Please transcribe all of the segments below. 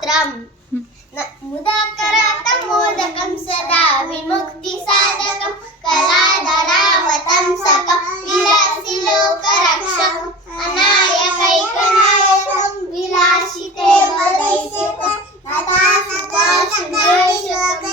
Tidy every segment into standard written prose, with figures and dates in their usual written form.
स्तोत्रम् मुदाकरातं मोदकं सदा विमुक्तिसाधकं कलाधरावतं सकं विलासिलोकरक्षकम् अनायकैकनायकं विलासिते वदैश्यकं नताशुभाशुभेशकं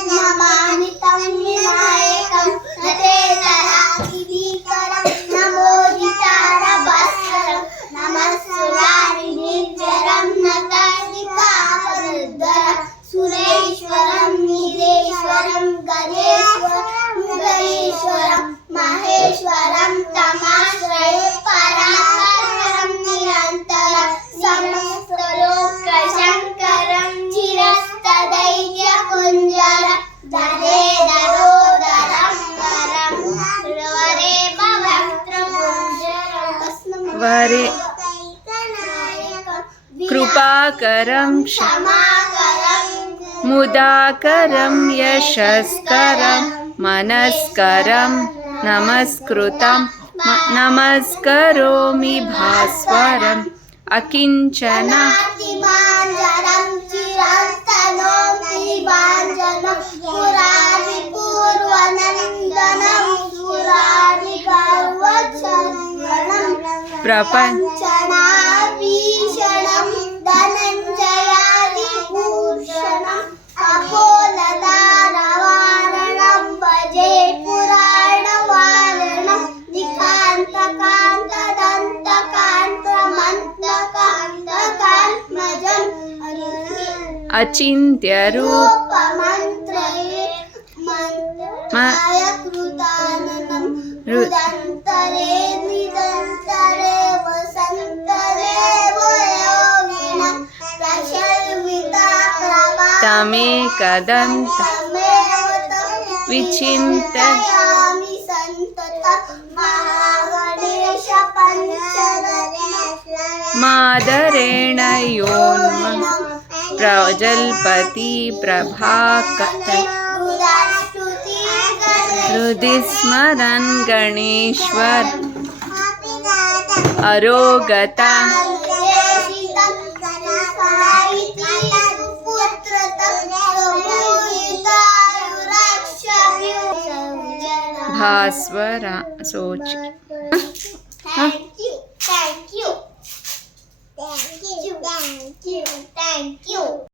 नमामि तं विनायकं नतेतरादिकरं नमोदितारभास्करं नमस्सुरारिनिर्जरं नतादिकापरुद्धरं सुरेश्वरं निरेश्वरं गणेश्वरं महेश्वरं तमाश्रये परात्परं निरन्तरं समस्तलोकशङ्करं चिरस्तदैर्यकुञ्जरं दरेदरोदरं वरं वरे कृपाकरं मुदाकरं यशस्करं मनस्करं नमस्कृतं नमस्करोमि भास्वरम् अकिञ्चन प्रपञ्चनाभीषणं धनञ्जयादिभूषणम् अपोलदारवारणं भजे पुराणवारणं निकान्तकान्तदन्तकान्तमन्तकान्तकात्मजम् अचिन्त्यरूपमन्त्रये कृताननं हृदन्तरे निरन्तरे वसन्तरे वयोगिनं प्रशल्विता प्रभा तमेकदन्त विचिन्तयामि सन्ततं महागणेश मादरेण योन्म प्रजल्पति प्रभाकत हृदि स्मरन् गणेश्वर अरोगता भास्वरा सोच Thank you.